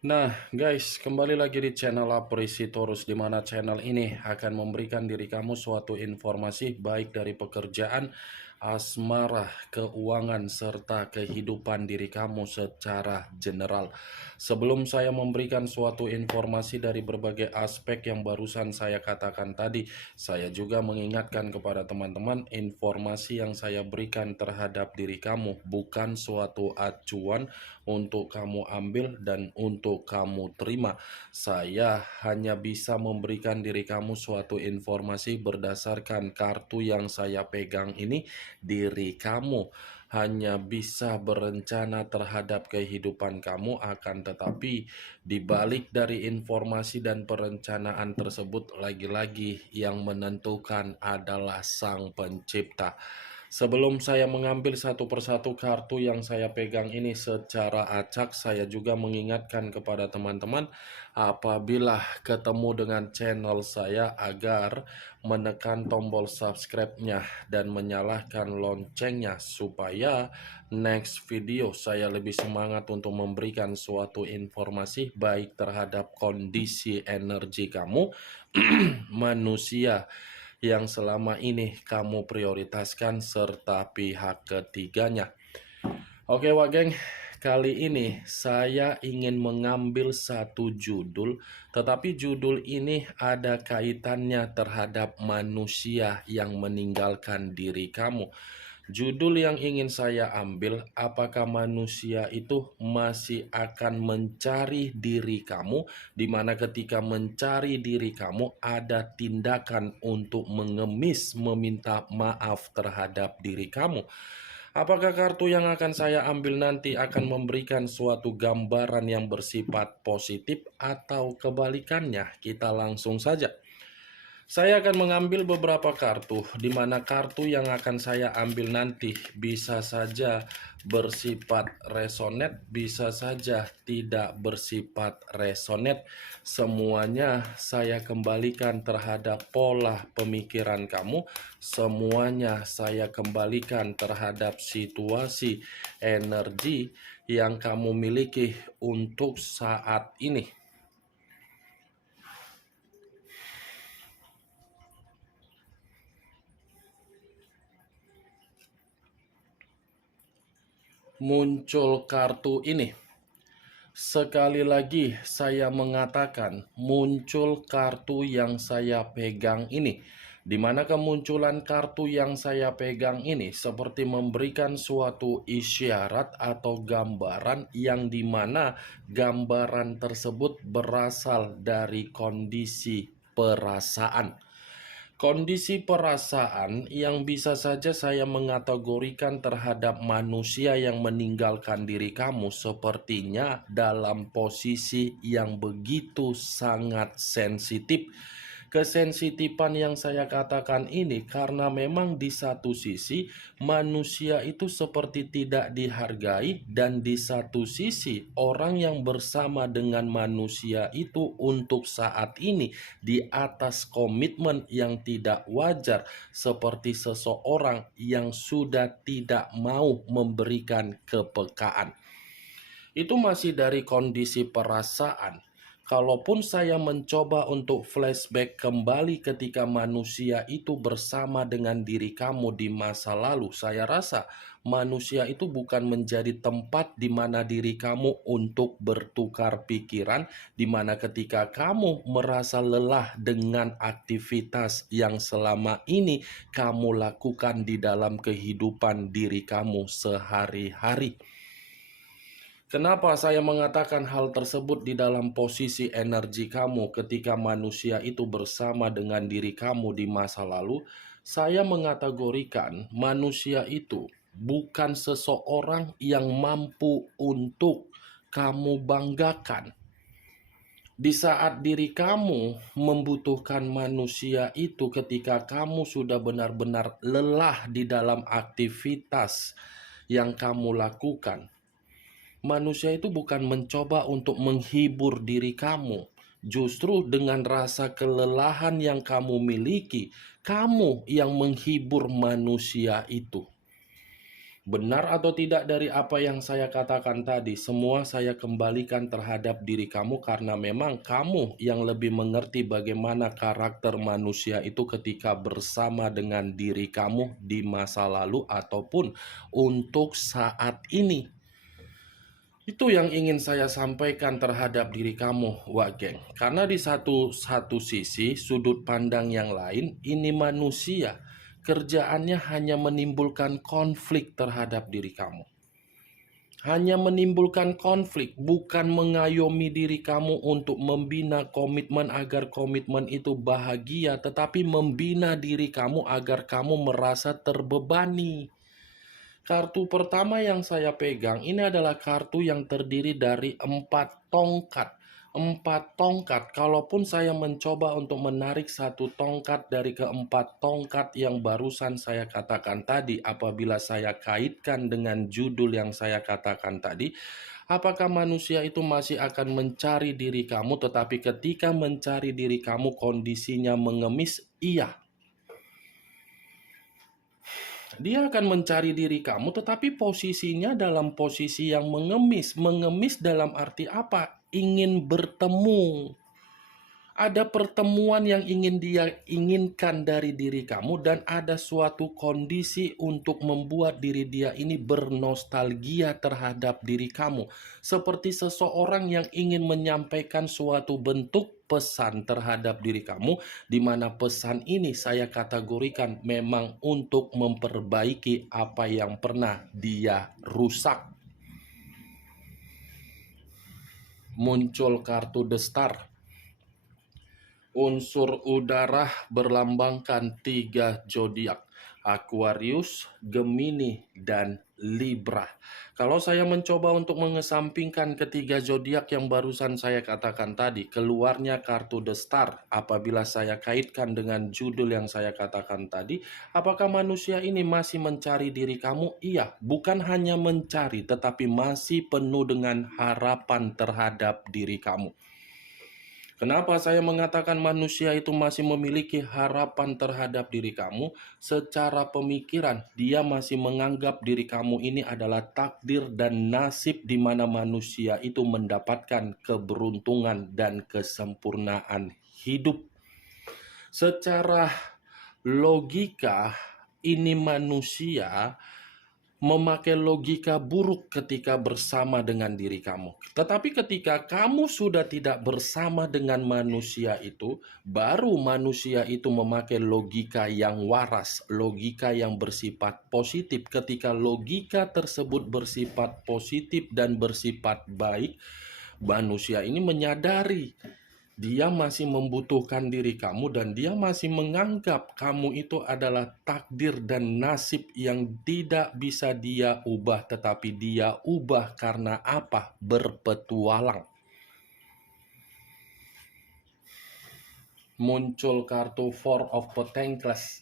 Nah, guys, kembali lagi di channel Aprisitorus, di mana channel ini akan memberikan diri kamu suatu informasi baik dari pekerjaan, asmara, keuangan, serta kehidupan diri kamu secara general. Sebelum saya memberikan suatu informasi dari berbagai aspek yang barusan saya katakan tadi, saya juga mengingatkan kepada teman-teman, informasi yang saya berikan terhadap diri kamu bukan suatu acuan untuk kamu ambil dan untuk kamu terima. Saya hanya bisa memberikan diri kamu suatu informasi berdasarkan kartu yang saya pegang ini. Diri kamu hanya bisa berencana terhadap kehidupan kamu, akan tetapi dibalik dari informasi dan perencanaan tersebut, lagi-lagi yang menentukan adalah Sang Pencipta. Sebelum saya mengambil satu persatu kartu yang saya pegang ini secara acak, saya juga mengingatkan kepada teman-teman apabila ketemu dengan channel saya agar menekan tombol subscribe-nya dan menyalakan loncengnya supaya next video saya lebih semangat untuk memberikan suatu informasi baik terhadap kondisi energi kamu, manusia yang selama ini kamu prioritaskan, serta pihak ketiganya. Oke Wak Geng, kali ini saya ingin mengambil satu judul, tetapi judul ini ada kaitannya terhadap manusia yang meninggalkan diri kamu. Judul yang ingin saya ambil, apakah manusia itu masih akan mencari diri kamu, di mana ketika mencari diri kamu ada tindakan untuk mengemis, meminta maaf terhadap diri kamu. Apakah kartu yang akan saya ambil nanti akan memberikan suatu gambaran yang bersifat positif atau kebalikannya? Kita langsung saja. Saya akan mengambil beberapa kartu, di mana kartu yang akan saya ambil nanti bisa saja bersifat resonate, bisa saja tidak bersifat resonate. Semuanya saya kembalikan terhadap pola pemikiran kamu, semuanya saya kembalikan terhadap situasi energi yang kamu miliki untuk saat ini. Muncul kartu ini. Sekali lagi saya mengatakan, muncul kartu yang saya pegang ini, di mana kemunculan kartu yang saya pegang ini seperti memberikan suatu isyarat atau gambaran yang dimana gambaran tersebut berasal dari kondisi perasaan. Kondisi perasaan yang bisa saja saya mengategorikan terhadap manusia yang meninggalkan diri kamu sepertinya dalam posisi yang begitu sangat sensitif. Kesensitifan yang saya katakan ini karena memang di satu sisi manusia itu seperti tidak dihargai, dan di satu sisi orang yang bersama dengan manusia itu untuk saat ini di atas komitmen yang tidak wajar, seperti seseorang yang sudah tidak mau memberikan kepekaan. Itu masih dari kondisi perasaan. Kalaupun saya mencoba untuk flashback kembali ketika manusia itu bersama dengan diri kamu di masa lalu, saya rasa manusia itu bukan menjadi tempat di mana diri kamu untuk bertukar pikiran, di mana ketika kamu merasa lelah dengan aktivitas yang selama ini kamu lakukan di dalam kehidupan diri kamu sehari-hari. Kenapa saya mengatakan hal tersebut di dalam posisi energi kamu ketika manusia itu bersama dengan diri kamu di masa lalu? Saya mengategorikan manusia itu bukan seseorang yang mampu untuk kamu banggakan. Di saat diri kamu membutuhkan manusia itu, ketika kamu sudah benar-benar lelah di dalam aktivitas yang kamu lakukan, manusia itu bukan mencoba untuk menghibur diri kamu. Justru dengan rasa kelelahan yang kamu miliki, kamu yang menghibur manusia itu. Benar atau tidak dari apa yang saya katakan tadi, semua saya kembalikan terhadap diri kamu karena memang kamu yang lebih mengerti bagaimana karakter manusia itu ketika bersama dengan diri kamu di masa lalu ataupun untuk saat ini. Itu yang ingin saya sampaikan terhadap diri kamu, Wak Geng. Karena di satu sisi, sudut pandang yang lain, ini manusia. Kerjaannya hanya menimbulkan konflik terhadap diri kamu. Hanya menimbulkan konflik, bukan mengayomi diri kamu untuk membina komitmen agar komitmen itu bahagia, tetapi membina diri kamu agar kamu merasa terbebani. Kartu pertama yang saya pegang ini adalah kartu yang terdiri dari 4 tongkat. 4 tongkat, kalaupun saya mencoba untuk menarik satu tongkat dari keempat tongkat yang barusan saya katakan tadi, apabila saya kaitkan dengan judul yang saya katakan tadi, apakah manusia itu masih akan mencari diri kamu, tetapi ketika mencari diri kamu kondisinya mengemis? Iya. Dia akan mencari diri kamu, tetapi posisinya dalam posisi yang mengemis. Mengemis dalam arti apa? Ingin bertemu. Ada pertemuan yang ingin dia inginkan dari diri kamu, dan ada suatu kondisi untuk membuat diri dia ini bernostalgia terhadap diri kamu. Seperti seseorang yang ingin menyampaikan suatu bentuk pesan terhadap diri kamu, di mana pesan ini saya kategorikan memang untuk memperbaiki apa yang pernah dia rusak. Muncul kartu The Star. Unsur udara berlambangkan 3 zodiak: Aquarius, Gemini, dan Libra. Kalau saya mencoba untuk mengesampingkan ketiga zodiak yang barusan saya katakan tadi, keluarnya kartu The Star. Apabila saya kaitkan dengan judul yang saya katakan tadi, apakah manusia ini masih mencari diri kamu? Iya, bukan hanya mencari, tetapi masih penuh dengan harapan terhadap diri kamu. Kenapa saya mengatakan manusia itu masih memiliki harapan terhadap diri kamu? Secara pemikiran, dia masih menganggap diri kamu ini adalah takdir dan nasib di mana manusia itu mendapatkan keberuntungan dan kesempurnaan hidup. Secara logika, ini manusia memakai logika buruk ketika bersama dengan diri kamu. Tetapi ketika kamu sudah tidak bersama dengan manusia itu, baru manusia itu memakai logika yang waras, logika yang bersifat positif. Ketika logika tersebut bersifat positif dan bersifat baik, manusia ini menyadari dia masih membutuhkan diri kamu, dan dia masih menganggap kamu itu adalah takdir dan nasib yang tidak bisa dia ubah, tetapi dia ubah karena apa? Berpetualang. Muncul kartu Four of Pentacles,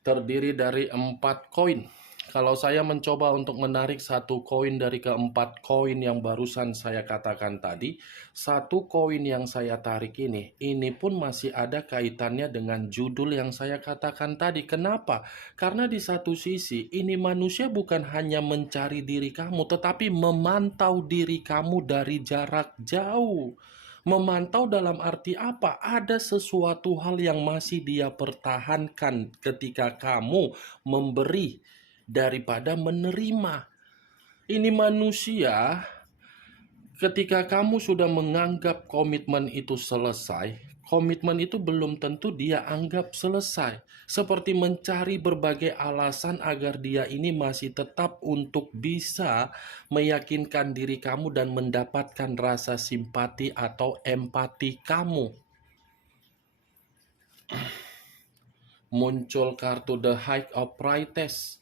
terdiri dari 4 koin. Kalau saya mencoba untuk menarik satu koin dari keempat koin yang barusan saya katakan tadi, satu koin yang saya tarik ini pun masih ada kaitannya dengan judul yang saya katakan tadi. Kenapa? Karena di satu sisi, ini manusia bukan hanya mencari diri kamu, tetapi memantau diri kamu dari jarak jauh. Memantau dalam arti apa? Ada sesuatu hal yang masih dia pertahankan ketika kamu memberi daripada menerima. Ini manusia, ketika kamu sudah menganggap komitmen itu selesai, komitmen itu belum tentu dia anggap selesai. Seperti mencari berbagai alasan agar dia ini masih tetap untuk bisa meyakinkan diri kamu dan mendapatkan rasa simpati atau empati kamu. Muncul kartu The High of Priestess.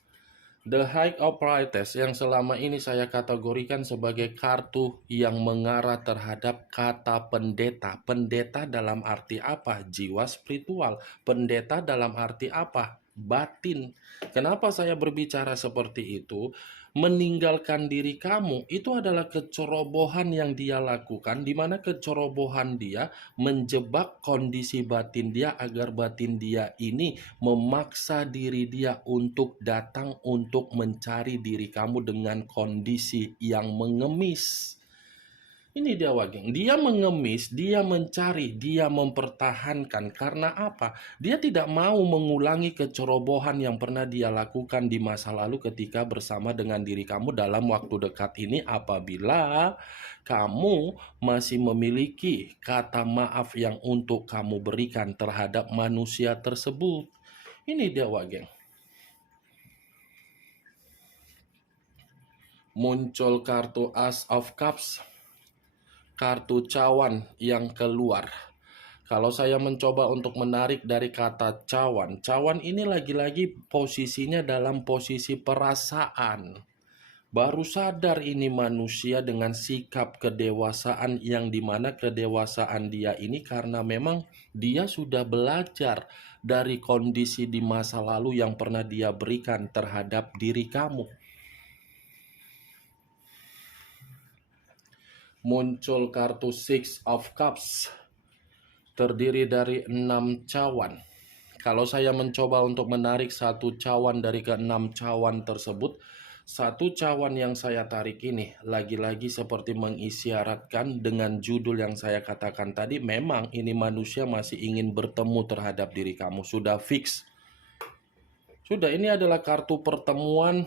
The High of Priestess yang selama ini saya kategorikan sebagai kartu yang mengarah terhadap kata pendeta. Pendeta dalam arti apa? Jiwa spiritual. Pendeta dalam arti apa? batin. Kenapa saya berbicara seperti itu? Meninggalkan diri kamu itu adalah kecerobohan yang dia lakukan, di mana kecerobohan dia menjebak kondisi batin dia agar batin dia ini memaksa diri dia untuk datang untuk mencari diri kamu dengan kondisi yang mengemis. Ini dia Wageng, dia mengemis, dia mencari, dia mempertahankan. Karena apa? Dia tidak mau mengulangi kecerobohan yang pernah dia lakukan di masa lalu ketika bersama dengan diri kamu dalam waktu dekat ini, apabila kamu masih memiliki kata maaf yang untuk kamu berikan terhadap manusia tersebut. Ini dia Wageng. Muncul kartu Ace of Cups, kartu cawan yang keluar. Kalau saya mencoba untuk menarik dari kata cawan, cawan ini lagi-lagi posisinya dalam posisi perasaan. Baru sadar ini manusia dengan sikap kedewasaan yang dimana kedewasaan dia ini karena memang dia sudah belajar dari kondisi di masa lalu yang pernah dia berikan terhadap diri kamu. Muncul kartu Six of Cups, terdiri dari 6 cawan. Kalau saya mencoba untuk menarik satu cawan dari ke-6 cawan tersebut, satu cawan yang saya tarik ini lagi-lagi seperti mengisyaratkan dengan judul yang saya katakan tadi, memang ini manusia masih ingin bertemu terhadap diri kamu, sudah fix. Sudah, ini adalah kartu pertemuan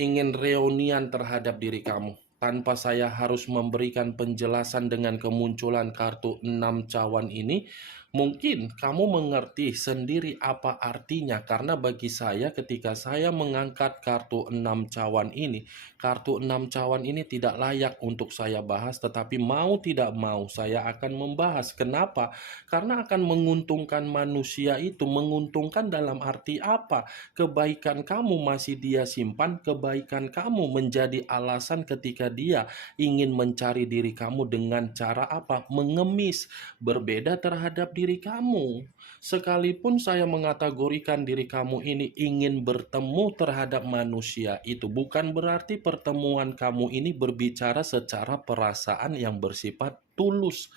ingin reunian terhadap diri kamu. Tanpa saya harus memberikan penjelasan dengan kemunculan kartu 6 cawan ini, mungkin kamu mengerti sendiri apa artinya. Karena bagi saya ketika saya mengangkat kartu 6 cawan ini, kartu 6 cawan ini tidak layak untuk saya bahas, tetapi mau tidak mau saya akan membahas. Kenapa? Karena akan menguntungkan manusia itu. Menguntungkan dalam arti apa? Kebaikan kamu masih dia simpan, kebaikan kamu menjadi alasan ketika dia ingin mencari diri kamu dengan cara apa? Mengemis, berbeda terhadap diri kamu. Sekalipun saya mengategorikan diri kamu ini ingin bertemu terhadap manusia itu, bukan berarti pertemuan kamu ini berbicara secara perasaan yang bersifat tulus.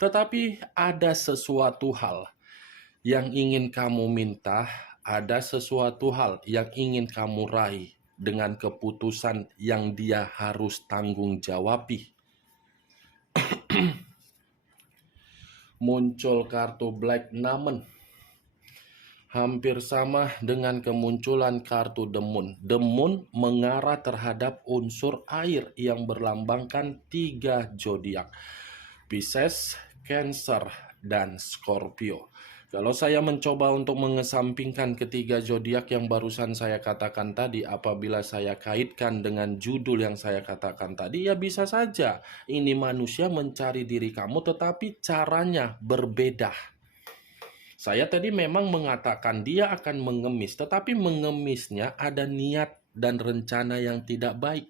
Tetapi ada sesuatu hal yang ingin kamu minta, ada sesuatu hal yang ingin kamu raih dengan keputusan yang dia harus tanggung jawabi. Muncul kartu Black Diamond, hampir sama dengan kemunculan kartu The Moon. The Moon mengarah terhadap unsur air yang berlambangkan 3 zodiak: Pisces, Cancer, dan Scorpio. Kalau saya mencoba untuk mengesampingkan ketiga zodiak yang barusan saya katakan tadi, apabila saya kaitkan dengan judul yang saya katakan tadi, ya bisa saja ini manusia mencari diri kamu, tetapi caranya berbeda. Saya tadi memang mengatakan dia akan mengemis, tetapi mengemisnya ada niat dan rencana yang tidak baik.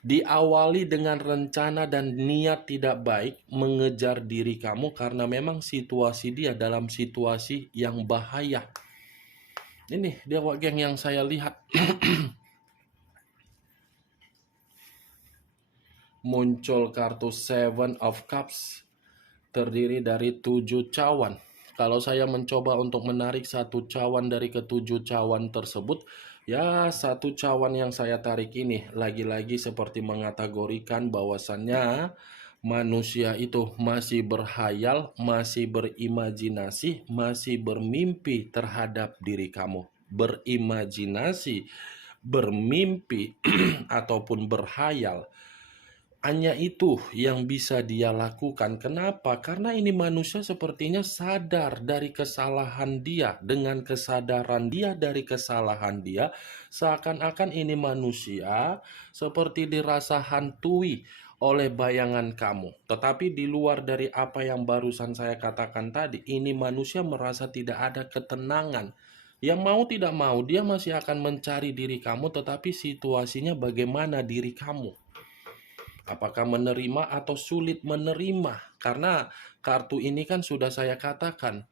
Diawali dengan rencana dan niat tidak baik mengejar diri kamu karena memang situasi dia dalam situasi yang bahaya. Ini dia Wageng yang saya lihat. Muncul kartu Seven of Cups, terdiri dari 7 cawan. Kalau saya mencoba untuk menarik satu cawan dari ke-7 cawan tersebut, ya satu cawan yang saya tarik ini lagi-lagi seperti mengategorikan bahwasannya manusia itu masih berhayal, masih berimajinasi, masih bermimpi terhadap diri kamu. Berimajinasi, bermimpi, ataupun berhayal. Hanya itu yang bisa dia lakukan. Kenapa? Karena ini manusia sepertinya sadar dari kesalahan dia. Dengan kesadaran dia dari kesalahan dia, seakan-akan ini manusia seperti dirasa hantui oleh bayangan kamu. Tetapi di luar dari apa yang barusan saya katakan tadi, ini manusia merasa tidak ada ketenangan. Yang mau tidak mau, dia masih akan mencari diri kamu, tetapi situasinya bagaimana diri kamu. Apakah menerima atau sulit menerima? Karena kartu ini kan sudah saya katakan,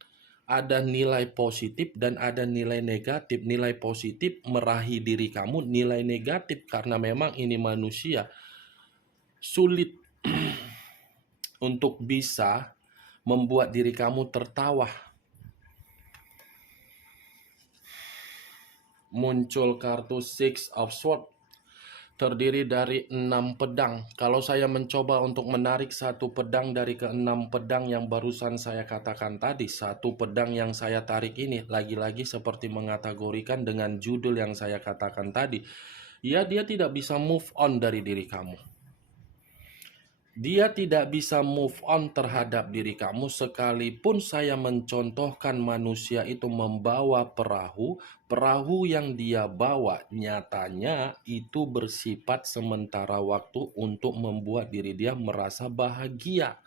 ada nilai positif dan ada nilai negatif. Nilai positif meraih diri kamu, nilai negatif karena memang ini manusia sulit untuk bisa membuat diri kamu tertawa. Muncul kartu Six of Swords, terdiri dari 6 pedang. Kalau saya mencoba untuk menarik satu pedang dari ke-6 pedang yang barusan saya katakan tadi, satu pedang yang saya tarik ini lagi-lagi seperti mengategorikan dengan judul yang saya katakan tadi. Ya, dia tidak bisa move on dari diri kamu. Dia tidak bisa move on terhadap diri kamu sekalipun saya mencontohkan manusia itu membawa perahu yang dia bawa nyatanya itu bersifat sementara waktu untuk membuat diri dia merasa bahagia.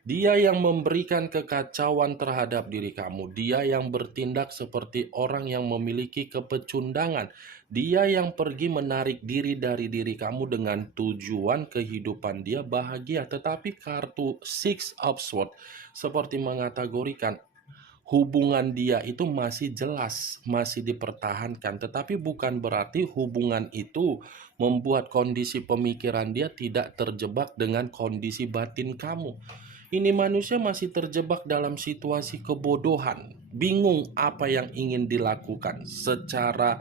Dia yang memberikan kekacauan terhadap diri kamu. Dia yang bertindak seperti orang yang memiliki kepecundangan. Dia yang pergi menarik diri dari diri kamu dengan tujuan kehidupan dia bahagia. Tetapi kartu Six of Swords seperti mengategorikan hubungan dia itu masih jelas, masih dipertahankan. Tetapi bukan berarti hubungan itu membuat kondisi pemikiran dia tidak terjebak dengan kondisi batin kamu. Ini manusia masih terjebak dalam situasi kebodohan, bingung apa yang ingin dilakukan. Secara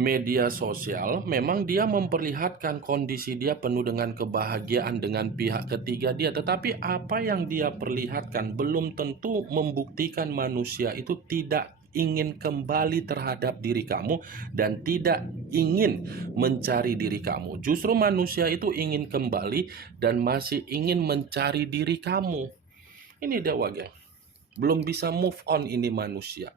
media sosial, memang dia memperlihatkan kondisi dia penuh dengan kebahagiaan dengan pihak ketiga dia. Tetapi apa yang dia perlihatkan belum tentu membuktikan manusia itu tidak ingin kembali terhadap diri kamu dan tidak ingin mencari diri kamu. Justru manusia itu ingin kembali dan masih ingin mencari diri kamu. Ini dewa, geng. Belum bisa move on ini manusia.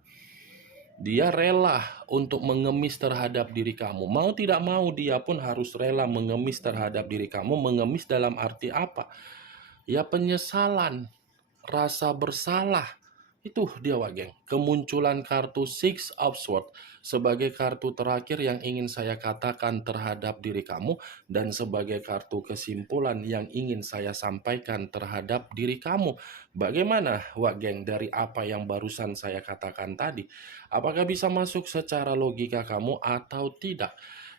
Dia rela untuk mengemis terhadap diri kamu. Mau tidak mau dia pun harus rela mengemis terhadap diri kamu. Mengemis dalam arti apa? Ya penyesalan, rasa bersalah. Itu dia, geng. Kemunculan kartu Six of Swords sebagai kartu terakhir yang ingin saya katakan terhadap diri kamu dan sebagai kartu kesimpulan yang ingin saya sampaikan terhadap diri kamu. Bagaimana, geng, dari apa yang barusan saya katakan tadi? Apakah bisa masuk secara logika kamu atau tidak?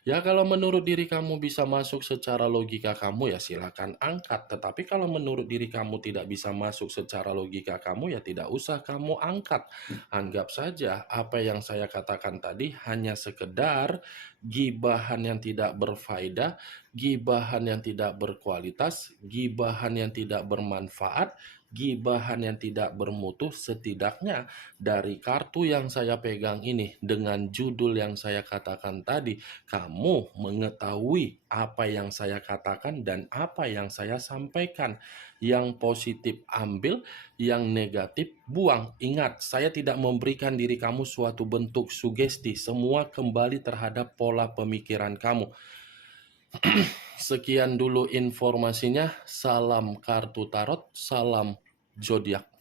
Ya, kalau menurut diri kamu bisa masuk secara logika kamu, ya silakan angkat. Tetapi kalau menurut diri kamu tidak bisa masuk secara logika kamu, ya tidak usah kamu angkat. Anggap saja apa yang saya katakan tadi hanya sekedar gibahan yang tidak berfaedah, gibahan yang tidak berkualitas, gibahan yang tidak bermanfaat, gibahan yang tidak bermutu. Setidaknya dari kartu yang saya pegang ini dengan judul yang saya katakan tadi, kamu mengetahui apa yang saya katakan dan apa yang saya sampaikan. Yang positif ambil, yang negatif buang. Ingat, saya tidak memberikan diri kamu suatu bentuk sugesti. Semua kembali terhadap pola pemikiran kamu. Sekian dulu informasinya. Salam kartu tarot, salam zodiak.